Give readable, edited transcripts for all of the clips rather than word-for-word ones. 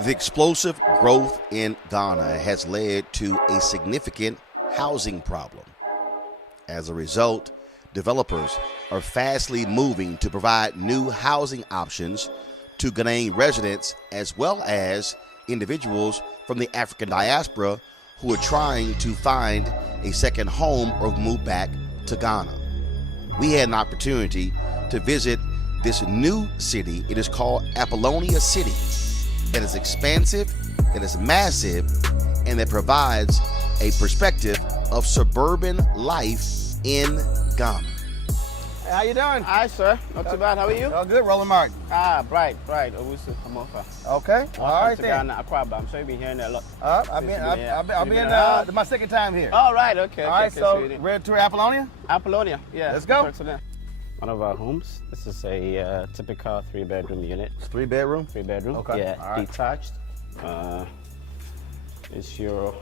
The explosive growth in Ghana has led to a significant housing problem. As a result, developers are fastly moving to provide new housing options to Ghanaian residents as well as individuals from the African diaspora who are trying to find a second home or move back to Ghana. We had an opportunity to visit this new city. It is called Apollonia City. That is expansive, that is massive, and that provides a perspective of suburban life in Ghana. Hey, how you doing? Hi, sir. Not too bad. How are you? Oh, good. Roland Martin. Bright. Owusu Kamofa. Okay. All right then. Ghana, Akwaba. I'm sure you've been hearing that a lot. I've been my second time here. All right. Okay. All right. So we're to Apollonia. Apollonia. Yeah. Let's go. One of our homes. This is a typical 3-bedroom unit. 3-bedroom? 3-bedroom. Okay. Yeah. All right. Detached. It's your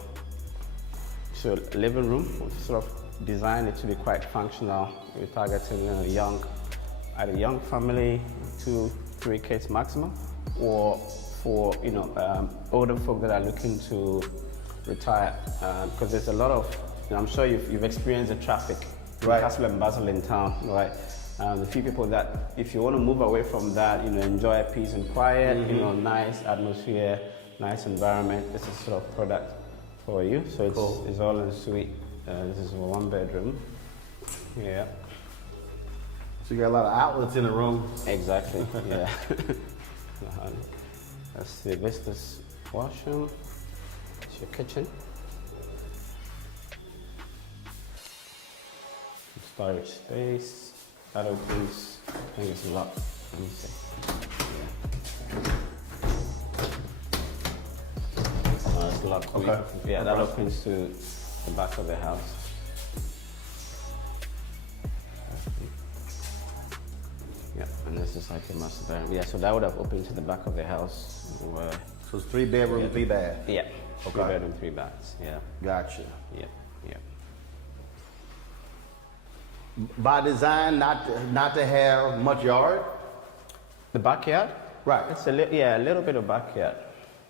living room. We've sort of designed it to be quite functional. We're targeting either young family, 2-3 kids maximum, or for older folk that are looking to retire. Because there's a lot of, I'm sure you've experienced the traffic. Right. Hustle and bustle in town, right? A few people that, if you want to move away from that, enjoy peace and quiet, nice atmosphere, nice environment, this is sort of product for you. So it's, cool. It's all in suite. This is a 1-bedroom. Yeah. So you got a lot of outlets in the room. Exactly. Yeah. That's the Vistas washroom. It's your kitchen. Storage space. That opens, I think it's locked. Let me see. Yeah. It's locked. Okay. Yeah, that opens to the back of the house. Yeah, and this is like a master bedroom. Yeah, so that would have opened to the back of the house. So it's 3-bedroom, 3-bath. Yeah. Okay. 3-bedroom, 3 baths. Yeah. Gotcha. Yeah. By design, not to have much yard. The backyard? Right. It's a little bit of backyard.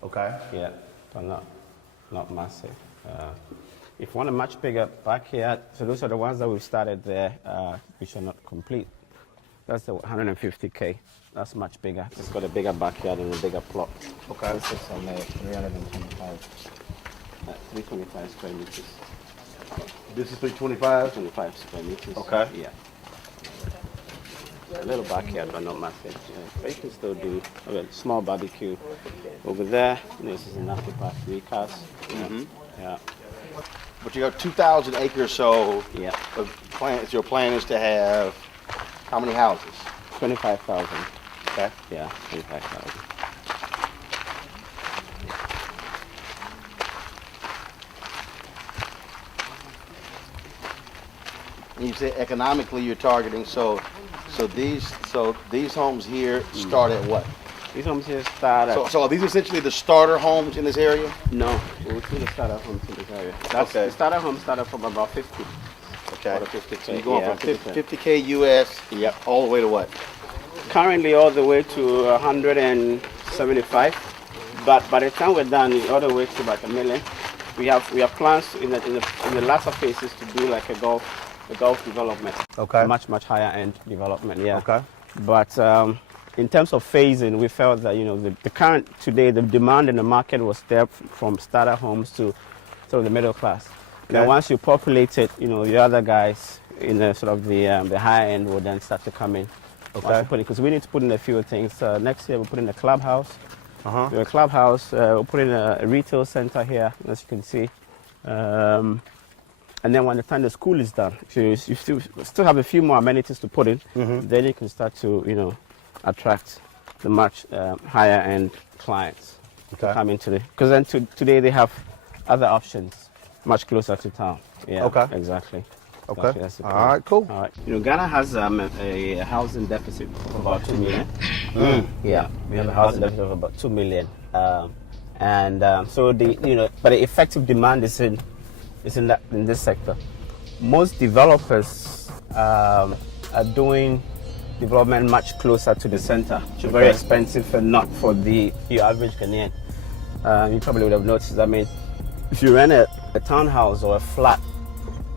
Okay. Yeah, but not massive. If you want a much bigger backyard, so those are the ones that we've started there, which are not complete. That's the 150K. That's much bigger. It's got a bigger backyard and a bigger plot. Okay. This is on 325 square meters. This is 325. 25 square meters. Okay. Yeah. A little backyard, but not massive. Yeah. But you can still do a small barbecue over there. This is an occupied 3 cars. Yeah. But you got 2,000 acres, so Yeah. your plan is to have how many houses? 25,000. Okay. Yeah, 25,000. And you say economically you're targeting, so these homes here start at what? These homes here start at... So are these essentially the starter homes in this area? No, we'll see the starter homes in this area. Okay. The starter homes started from about 50. Okay. About 50K. So you're going Yeah, from 50. 50K US all the way to what? Currently all the way to 175, but by the time we're done, all the way to about $1 million. We have plans in the latter phases to do like a golf development. Okay. Much higher end development. Yeah. Okay. But in terms of phasing, we felt that the current today the demand in the market was there from starter homes to sort of the middle class. Okay. Now once you populate it, the other guys in the sort of the high end will then start to come in. Okay. Because we need to put in a few things. Next year we'll put in a clubhouse. Uh-huh. A clubhouse. We'll put in a retail center here, as you can see. And then when the time the school is done, so you still have a few more amenities to put in. Then you can start to attract the much higher end clients to come into it. Because then today they have other options much closer to town. Yeah. Okay. Exactly. Okay. That's the All plan. right. Cool. All right. Ghana has a housing deficit of about 2 million. Yeah, we have a housing deficit of about 2 million. So but the effective demand is in this sector. Most developers are doing development much closer to the center, which is very expensive and not for your average Ghanaian. You probably would have noticed. I mean, if you rent a townhouse or a flat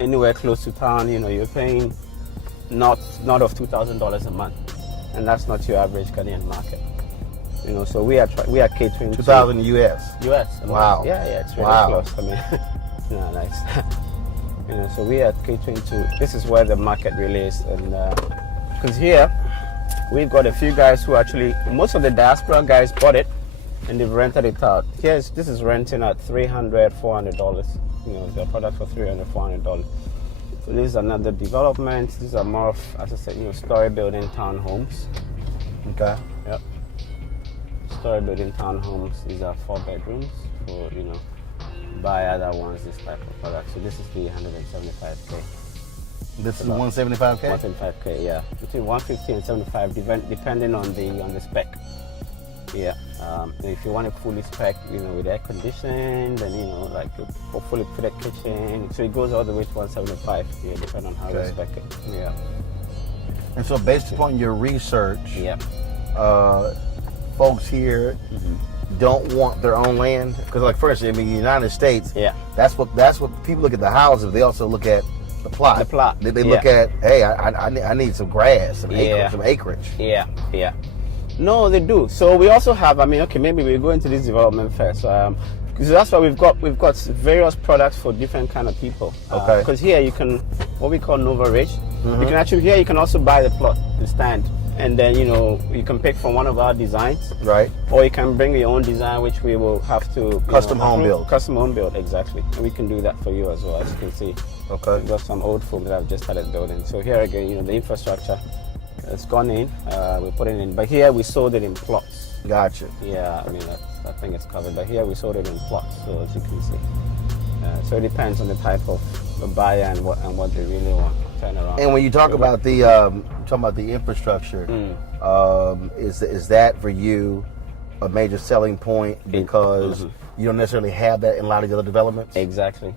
anywhere close to town, you're paying not of $2,000 a month, and that's not your average Ghanaian market. So we are catering 2,000 US. US. Wow. Yeah, it's really Wow. close. I mean, nice. So we are catering to. This is where the market really is, and because here we've got a few guys who actually, most of the diaspora guys bought it and they've rented it out. This is renting at $300, $400. Their product for $300, $400. So this is another development. These are more of, as I said, story building townhomes. Okay. Yep. Story building townhomes. These are 4 bedrooms for buy other ones, this type of product. So this is the 175K. This is 175K? 175K, yeah. Between 150 and 75, depending on the spec. Yeah. If you want a fully spec, with air conditioning, then like a fully fitted kitchen. So it goes all the way to 175. Yeah, depending on how you spec it. Yeah. And so, based upon your research, yeah, folks here don't want their own land, because, like, first, in the United States, yeah, that's what people look at the houses. They also look at the plot. The plot. They look at, hey, I need some grass, some acreage. Yeah. No, they do. So we also have. Maybe we'll go into this development first. Because that's why we've got various products for different kind of people. Okay. Because here you can, what we call Nova Ridge. You can actually, here you can also buy the plot, the stand, and then you can pick from one of our designs. Right. Or you can bring your own design, which we will have to custom home build. Custom home build, exactly. And we can do that for you as well, as you can see. Okay. We've got some old foam that I've just started building. So here again, the infrastructure has gone in. We put it in, but here we sold it in plots. Gotcha. Yeah, I think it's covered. But here we sold it in plots, so as you can see. So it depends on the type of the buyer and what they really want. Turn around. And when you talk about the infrastructure, is that for you a major selling point because you don't necessarily have that in a lot of the other developments? Exactly.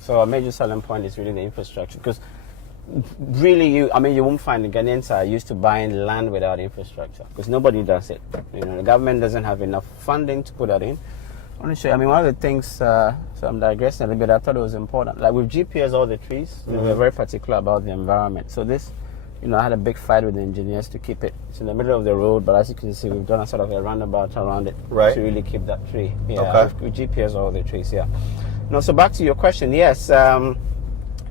So a major selling point is really the infrastructure, because really you won't find the Ghanaians are used to buying land without infrastructure, because nobody does it. The government doesn't have enough funding to put that in. I want to show you, one of the things, so I'm digressing a little bit, I thought it was important. Like with GPS, all the trees, we're very particular about the environment. So this, I had a big fight with the engineers to keep it. It's in the middle of the road, but as you can see, we've done a sort of a roundabout around it to really keep that tree. Yeah, okay. with GPS, all the trees, yeah. So back to your question, yes,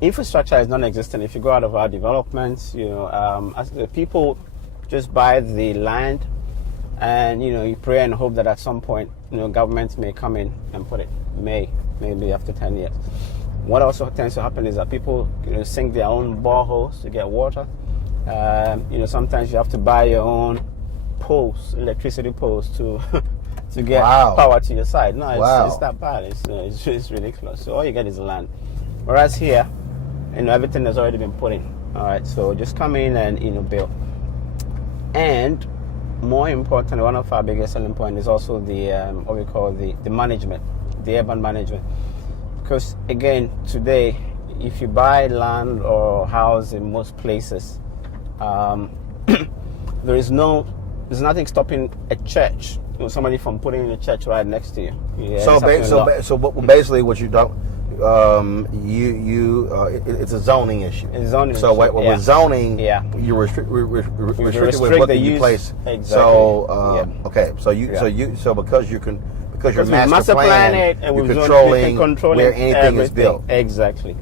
infrastructure is non-existent. If you go out of our developments, as the people just buy the land, and you pray and hope that at some point government may come in and put it, maybe after 10 years. What also tends to happen is that people sink their own boreholes to get water. Sometimes you have to buy your own poles, electricity poles to get power to your side. No, it's that bad. It's ridiculous. So all you get is land. Whereas here, everything has already been put in. All right, so just come in and build. And more important, one of our biggest selling point is also the what we call the management, the urban management. Because again, today, if you buy land or house in most places, there's nothing stopping a church, somebody from putting in a church right next to you. Yeah, so basically, what you don't. It's a zoning issue. It's zoning so issue. With zoning, you restricted with what can be placed. Exactly. So okay, so because you're master planning it, and you're controlling where anything is built. Exactly.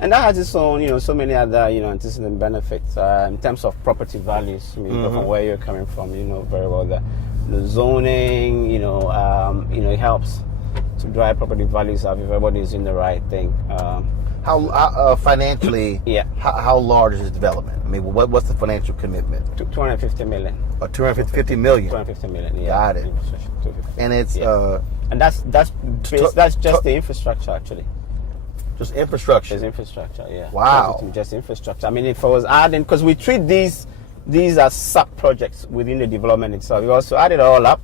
And that has its own, so many other, antecedent benefits in terms of property values. From where you're coming from, very well that the zoning, it helps to drive property values up if everybody is in the right thing. How financially? How large is this development? What's the financial commitment? 250 million. 250 million. 250 million. Yeah. Got it. And it's and that's just the infrastructure actually. Just infrastructure. Just infrastructure. Yeah. Wow. Just infrastructure. If I was adding, because we treat these as sub projects within the development itself. We also add it all up.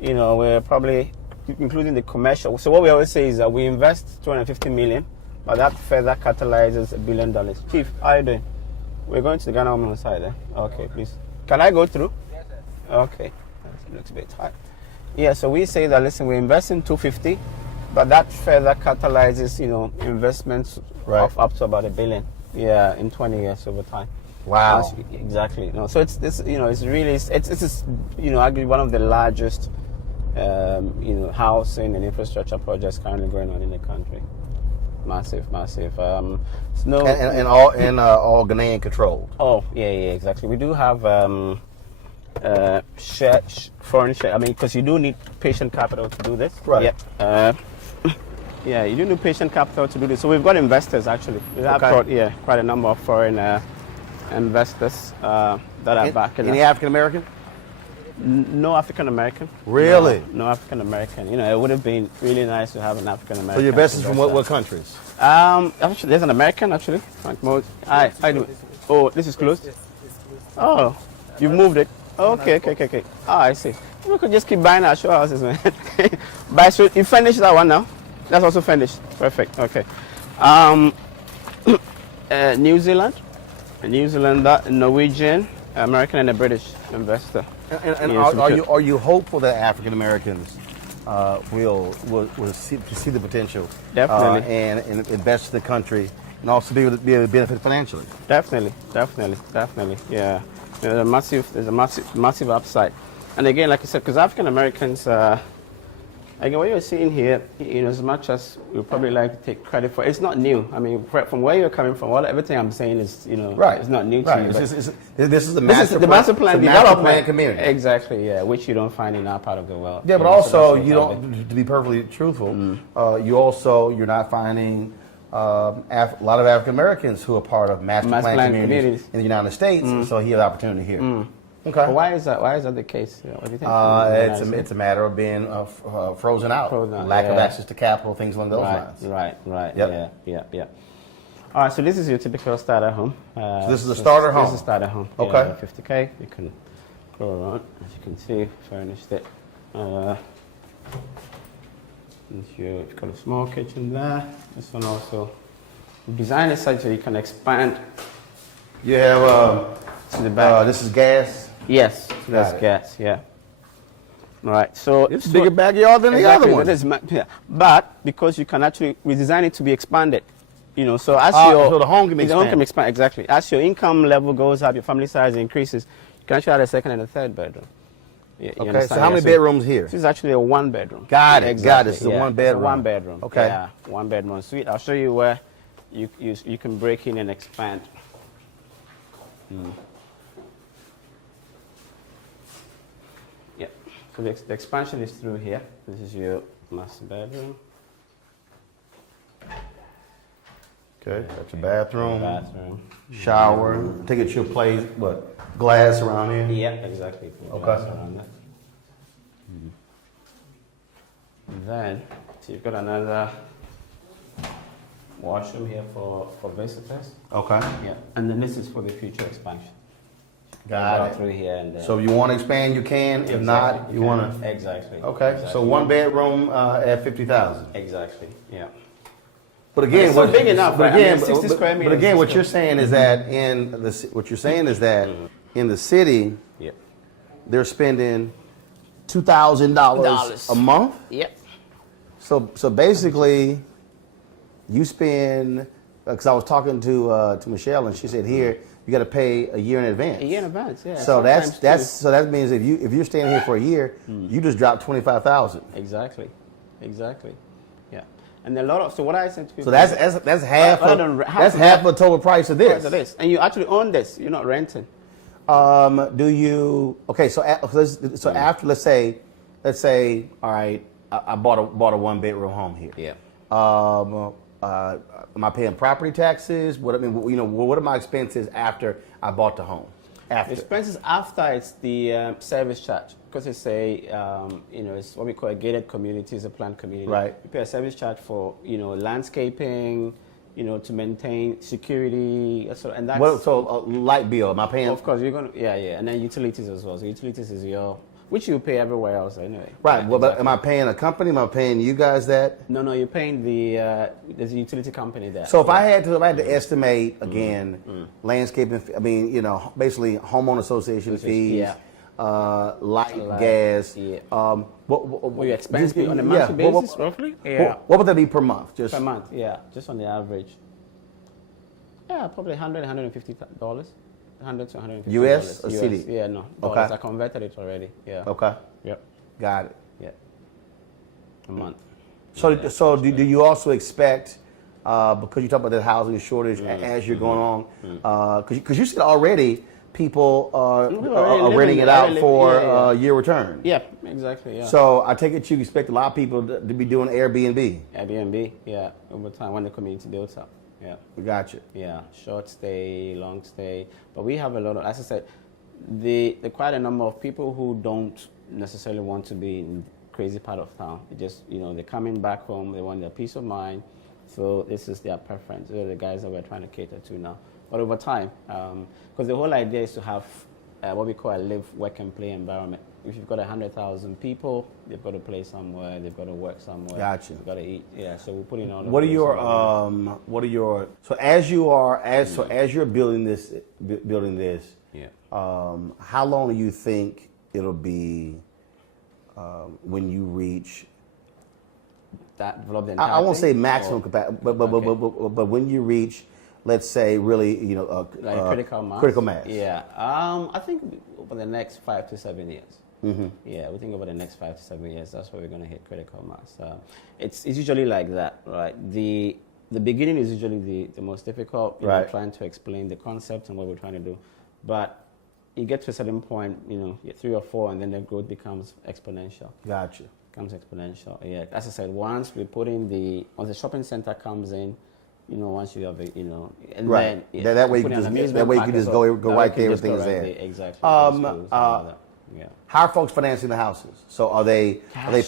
We're probably including the commercial. So what we always say is that we invest 250 million, but that further catalyzes $1 billion. Chief, how are you doing? We're going to the Ghana woman side, eh? Okay, please. Can I go through? Yes, sir. Okay. That looks a bit tight. Yeah, so we say that, listen, we invest in 250, but that further catalyzes, investments of up to about $1 billion. Yeah, in 20 years over time. Wow. Exactly. So it's this, it's really, it's arguably one of the largest, housing and infrastructure projects currently going on in the country. Massive. And all Ghanaian controlled. Oh, yeah, exactly. We do have foreign share. I mean, because you do need patient capital to do this. Right. Yeah, you do need patient capital to do this. So we've got investors, actually. We have quite a number of foreign investors that are backing us. Any African American? No African American. Really? No African American. It would have been really nice to have an African American. So your investors from what countries? Actually, there's an American, actually. Frank Mode. Hi, do. Oh, this is closed? Oh, you moved it. Okay. Oh, I see. We could just keep buying our show houses, man. So you finished that one now? That's also finished. Perfect. Okay. New Zealand, Norwegian, American, and a British investor. And are you hopeful that African Americans will see the potential, definitely, and invest in the country, and also be able to benefit financially? Definitely. Yeah, there's a massive upside. And again, like I said, because African Americans, again, what you're seeing here, as much as we probably like to take credit for, it's not new. I mean, from where you're coming from, everything I'm saying is, it's not new to you. This is the master plan development community. Exactly, yeah, which you don't find in our part of the world. Yeah, but also you don't. To be perfectly truthful, you're not finding a lot of African Americans who are part of master plan communities in the United States. So he has opportunity here. Okay. Well, why is that? Why is that the case? What do you think? It's a matter of being frozen out, lack of access to capital, things along those lines. Right. Yep. Yeah. All right. So this is your typical starter home. So this is a starter home. This is a starter home. Okay. 50K. You can go around, as you can see, furnished it. You've got a small kitchen there. This one also. We designed it such that you can expand. You have to the back. This is gas. Yes, that's gas. Yeah. All right. So it's a bigger backyard than the other one. But because you can actually redesign it to be expanded, so as so the home can be expanded. Exactly. As your income level goes up, your family size increases. You can actually add a second and a third bedroom. Okay. So how many bedrooms here? This is actually a one bedroom. Got it. Exactly. Got it. This is a one bedroom. One bedroom. Okay. Yeah. One bedroom suite. I'll show you where you can break in and expand. Yeah, so the expansion is through here. This is your master bedroom. Okay, that's your bathroom. Shower. Take it to your place. What? Glass around here? Yeah, exactly. Glass around that. And then, so you've got another washroom here for visitors. Okay. Yeah, and then this is for the future expansion. Got it. Through here and there. So if you want to expand, you can. If not, you want to. Exactly. Okay. Exactly. So one bedroom at 50,000. Exactly. Yeah. But again, it's big enough. But again, 60 square meters. But again, what you're saying is that in the city, they're spending $2,000 a month. Yep. So basically, you spend. Because I was talking to Michelle, and she said here you got to pay a year in advance. A year in advance, yeah. So that means if you're staying here for a year, you just dropped $25,000. Exactly. Yeah. And a lot of what I said to people. So that's half the total price of this. And you actually own this. You're not renting. Do you? Okay. So after let's say, all right, I bought a one bedroom home here. Yeah. Am I paying property taxes? What are my expenses after I bought the home? After expenses after it's the service charge, because it's it's what we call a gated community, it's a planned community. Right. You pay a service charge for landscaping, to maintain security, and that's. So light bill, am I paying? Of course, you're gonna and then utilities as well. So utilities is which you pay everywhere else anyway. Right. Well, exactly. But am I paying a company? Am I paying you guys that? No, you're paying there's a utility company there. So if I had to estimate again, landscaping, basically homeowner association fees, light, gas. Yeah. What you expect on a monthly basis, roughly? Yeah. What would that be per month? Per month, yeah, just on the average. Yeah, probably $100, $150, $100 to $150. US or CD? Yeah, no, dollars. I converted it already. Yeah. Okay. Yep. Got it. Yeah. A month. So do you also expect, because you talk about the housing shortage as you're going on, because you said already people are renting it out for year return. Yeah, exactly. Yeah. So I take it you expect a lot of people to be doing Airbnb. Airbnb, yeah, over time when the community builds up. Yeah. Gotcha. Yeah, short stay, long stay, but we have a lot of, as I said, the quite a number of people who don't necessarily want to be in crazy part of town. They just, they're coming back home. They want their peace of mind. So this is their preference. They're the guys that we're trying to cater to now. But over time, because the whole idea is to have what we call a live, work, and play environment. If you've got 100,000 people, they've got to play somewhere. They've got to work somewhere. Gotcha. They've got to eat. Yeah. So we're putting all. What are your so as you're building this. Yeah. How long do you think it'll be when you reach that develop the I won't say maximum capacity, but when you reach, let's say, really, like critical mass. Critical mass. Yeah. I think over the next 5 to 7 years. Mm-hmm. Yeah, we think over the next 5 to 7 years, that's where we're going to hit critical mass. It's usually like that, right? The beginning is usually the most difficult, right. Trying to explain the concept and what we're trying to do, but you get to a certain point, you're 3 or 4, and then the growth becomes exponential. Gotcha. Becomes exponential. Yeah, as I said, once the shopping center comes in, once you have it, and right. Then that way you can just go right there, everything's there. Exactly. How are folks financing the houses? So are they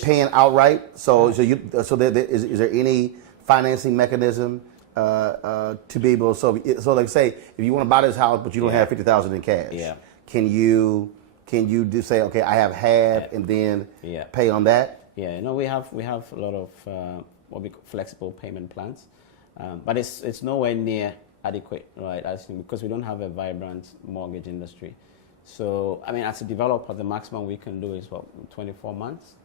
paying outright? So is there any financing mechanism to be able? So like say if you want to buy this house but you don't have $50,000 in cash, can you just say, okay, I have half and then pay on that? Yeah, we have a lot of what we call flexible payment plans, but it's nowhere near adequate, right? Because we don't have a vibrant mortgage industry. So as a developer, the maximum we can do is 24 months.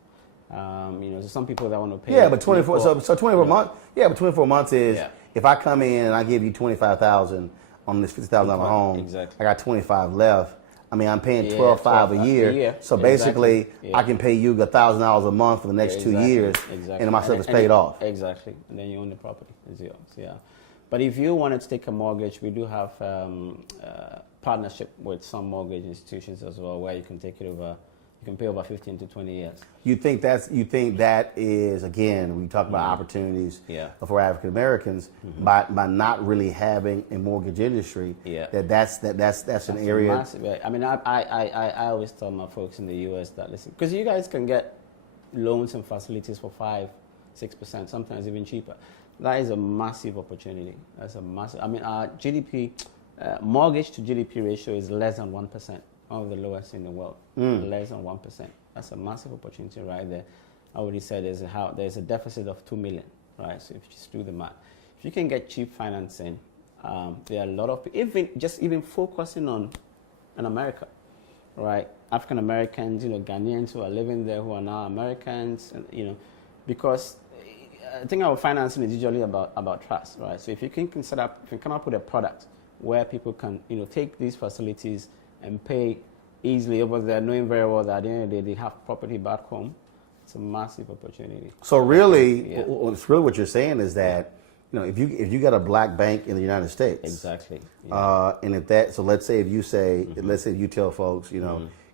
So some people that want to pay. Yeah, but 24. So 24 months. Yeah, but 24 months is if I come in and I give you $25,000 on this $50,000 home. Exactly. I got 25 left. I'm paying $12,500 a year. So basically, I can pay you $1,000 a month for the next 2 years, and my stuff is paid off. Exactly, and then you own the property. It's yours. Yeah, but if you wanted to take a mortgage, we do have partnership with some mortgage institutions as well, where you can take it over. You can pay over 15 to 20 years. You think that is, again, we talk about opportunities for African Americans by not really having a mortgage industry. That's an area. Massive, I always tell my folks in the U.S. that listen, because you guys can get loans and facilities for 5-6%, sometimes even cheaper. That is a massive opportunity. That's a massive. Our GDP mortgage to GDP ratio is less than 1%. One of the lowest in the world, less than 1%. That's a massive opportunity right there. I already said there's a deficit of 2 million, right? So if you just do the math, if you can get cheap financing, there are a lot of even focusing on America, right? African Americans, Ghanaians who are living there who are now Americans, and, because I think our financing is usually about trust, right? So if you can come up with a product where people can, take these facilities and pay easily over there, knowing very well that at the end of the day they have property back home, it's a massive opportunity. So really, it's really what you're saying is that, if you got a black bank in the United States, exactly, and so let's say if you say, let's say if you tell folks,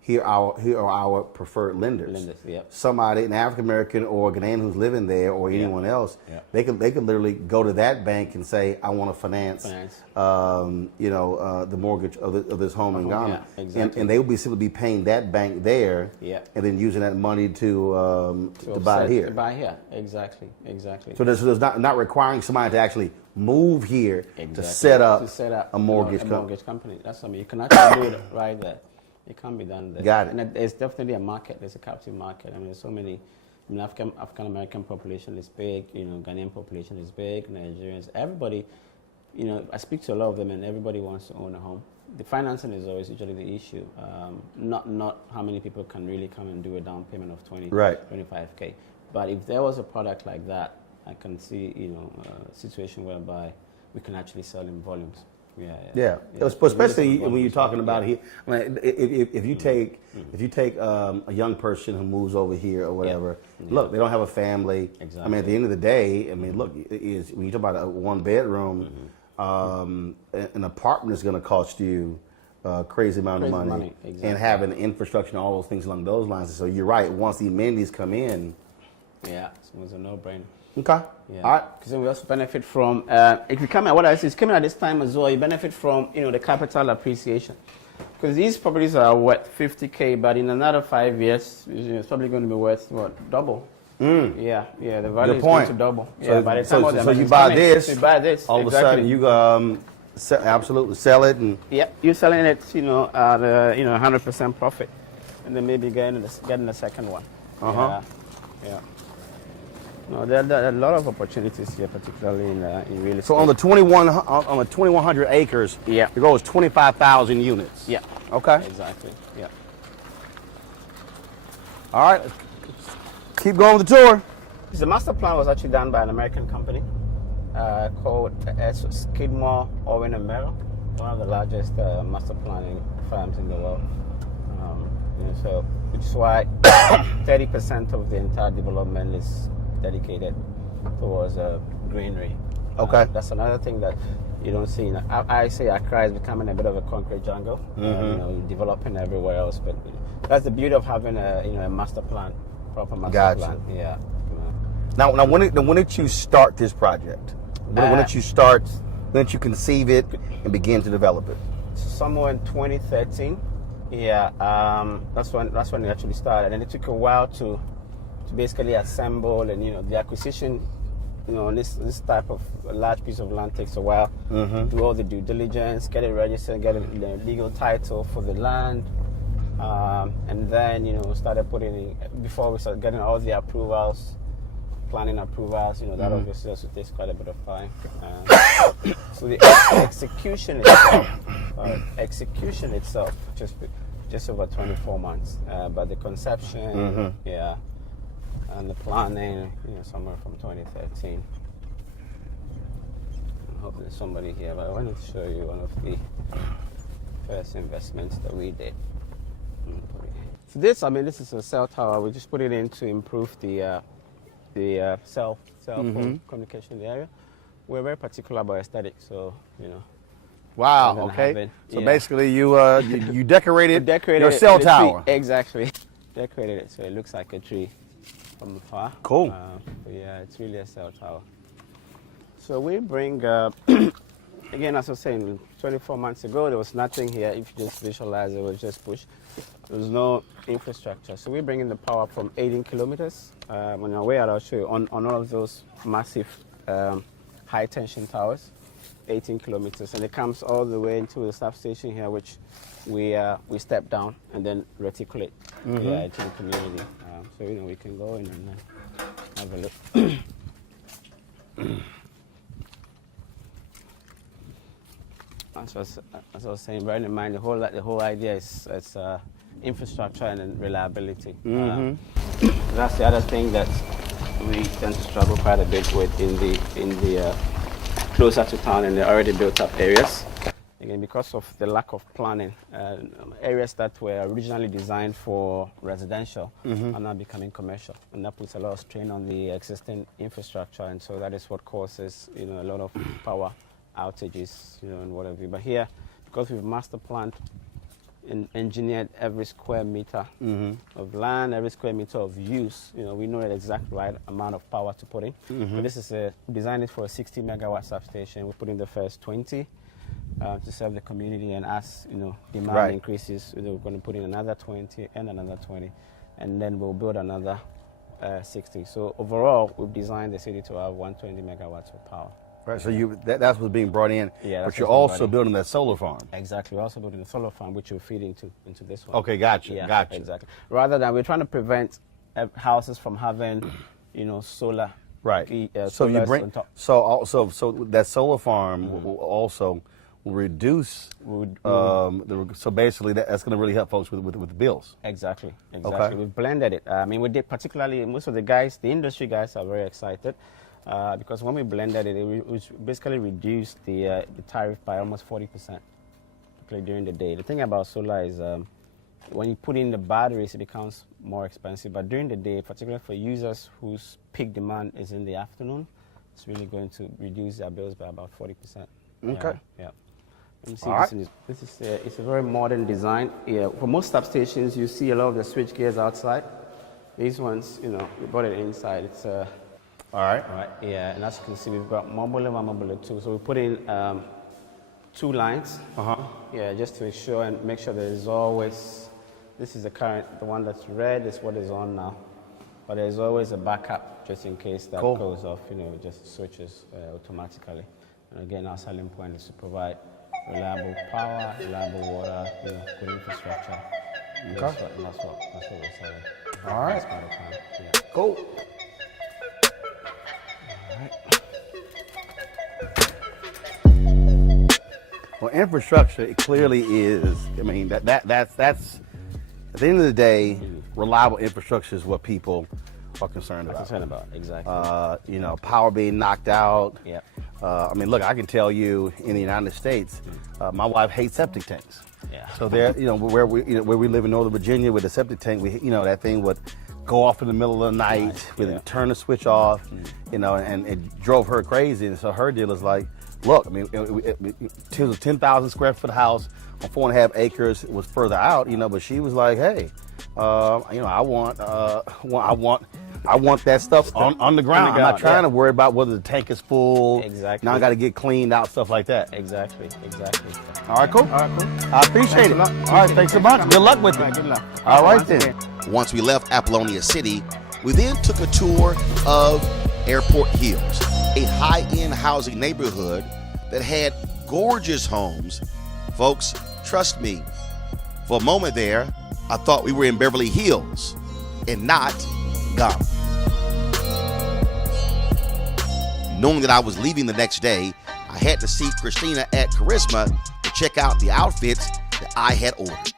here are our preferred lenders. Somebody, an African American or a Ghanaian who's living there, or anyone else, they could literally go to that bank and say, I want to finance. The mortgage of this home in Ghana, and they will simply be paying that bank there, and then using that money to buy it here. To buy here, exactly. So there's not requiring somebody to actually move here to set up a mortgage company. A mortgage company. That's something you can actually do it right there. It can be done there. Got it. And there's definitely a market. There's a captive market. There's so many. African American population is big. Ghanaian population is big. Nigerians, everybody. I speak to a lot of them, and everybody wants to own a home. the financing is always usually the issue. Not how many people can really come and do a down payment of 25K. But if there was a product like that, I can see, a situation whereby we can actually sell in volumes. Yeah. Especially when you're talking about here. I mean, if you take a young person who moves over here or whatever, look, they don't have a family. Exactly. I mean, at the end of the day, I mean, look, when you talk about a 1-bedroom, an apartment is going to cost you a crazy amount of money. Exactly. And having infrastructure and all those things along those lines. So you're right. Once the amenities come in, so it's a no-brainer. Okay. Yeah. All right. Because we also benefit from, if you come at it's coming at this time as well, you benefit from, the capital appreciation. Because these properties are worth 50K, but in another 5 years, it's probably going to be worth, double? Yeah, the value is going to double. So, by the time so you buy this, all of a sudden you absolutely sell it. And you're selling it, at 100% profit. And then maybe getting the second one. Yeah. No, there are a lot of opportunities here, particularly in real estate. So on the 2,100 acres, it goes 25,000 units. Yeah. Okay. Exactly. Yeah. All right. Keep going with the tour. The master plan was actually done by an American company called Skidmore, Owen and Merrill, one of the largest master planning firms in the world. So, which is why 30% of the entire development is dedicated towards greenery. Okay. That's another thing that you don't see. I say Accra is becoming a bit of a concrete jungle. Developing everywhere else, but that's the beauty of having a master plan, proper master plan. Yeah. Now, when did you start this project? When did you conceive it and begin to develop it? Somewhere in 2013. Yeah. That's when it actually started, and it took a while to basically assemble, and the acquisition, this type of large piece of land takes a while. Do all the due diligence, get it registered, get the legal title for the land, and then started putting in, before we started getting all the approvals, planning approvals. That obviously also takes quite a bit of time. So the execution itself just over 24 months, but the conception, and the planning, somewhere from 2013. I hope there's somebody here, but I wanted to show you one of the first investments that we did. So this is a cell tower. We just put it in to improve the cell phone communication in the area. We're very particular about aesthetics, so Wow. Okay. So basically, you decorated your cell tower. Exactly. Decorated it so it looks like a tree from afar. Cool. But yeah, it's really a cell tower. So we bring, again, as I was saying, 24 months ago, there was nothing here. If you just visualize it, was just push. There was no infrastructure. So we bring in the power from 18 kilometers. On our way out, I'll show you on all of those massive high tension towers, 18 kilometers. And it comes all the way into the substation here, which we step down and then reticulate into the community. So we can go in and have a look. As I was saying, bearing in mind the whole idea is infrastructure and reliability. That's the other thing that we tend to struggle quite a bit with in the closer to town and the already built up areas. Again, because of the lack of planning, areas that were originally designed for residential are now becoming commercial, and that puts a lot of strain on the existing infrastructure, and so that is what causes a lot of power outages, and whatever. But here, because we've master planned and engineered every square meter of land, every square meter of use, we know the exact right amount of power to put in. So this is designed it for a 60 megawatt substation. We put in the first 20 to serve the community, and as demand increases, we're going to put in another 20 and another 20, and then we'll build another 60. So overall, we've designed the city to have 120 megawatts of power. Right, so that's what's being brought in, but you're also building that solar farm. Exactly, we're also building a solar farm, which will feed into this one. Okay, gotcha. Exactly. Rather than, we're trying to prevent houses from having, solar. Right. So you bring, so that solar farm will reduce. So basically, that's going to really help folks with the bills. Exactly. Okay. We've blended it. I mean, we did particularly, most of the guys, the industry guys are very excited because when we blended it, it basically reduced the tariff by almost 40%, particularly during the day. The thing about solar is when you put in the batteries, it becomes more expensive. But during the day, particularly for users whose peak demand is in the afternoon, it's really going to reduce their bills by about 40%. Okay. Yeah. Let me see. This is it's a very modern design. Yeah. For most substations, you see a lot of the switch gears outside. These ones, we brought it inside. It's all right. All right. Yeah. And as you can see, we've got mobile 1, mobile 2. So we put in 2 lines. Yeah, just to ensure and make sure there is always. This is the current. The one that's red is what is on now. But there's always a backup just in case that goes off. It just switches automatically. And again, our selling point is to provide reliable power, reliable water, good infrastructure. Okay. That's what we're selling. All right. Yeah. Cool. All right. Well, infrastructure, it clearly is. I mean, that's at the end of the day, reliable infrastructure is what people are concerned about. Exactly. Power being knocked out. Yeah. I mean, look, I can tell you in the United States, my wife hates septic tanks. Yeah. So there, where we live in Northern Virginia with the septic tank, that thing would go off in the middle of the night, we'd turn the switch off, and it drove her crazy. And so her deal is like, look, I mean, it was a 10,000 square foot house on 4.5 acres. It was further out, but she was like, hey, I want that stuff on the ground. I'm not trying to worry about whether the tank is full. Exactly. Now I got to get cleaned out, stuff like that. Exactly. All right, cool. I appreciate it. All right, thanks a bunch. Good luck with it. Good luck. All right, then. Once we left Apollonia City, we then took a tour of Airport Hills, a high-end housing neighborhood that had gorgeous homes. Folks, trust me, for a moment there, I thought we were in Beverly Hills and not Ghana. Knowing that I was leaving the next day, I had to see Christina at Charisma to check out the outfits that I had ordered.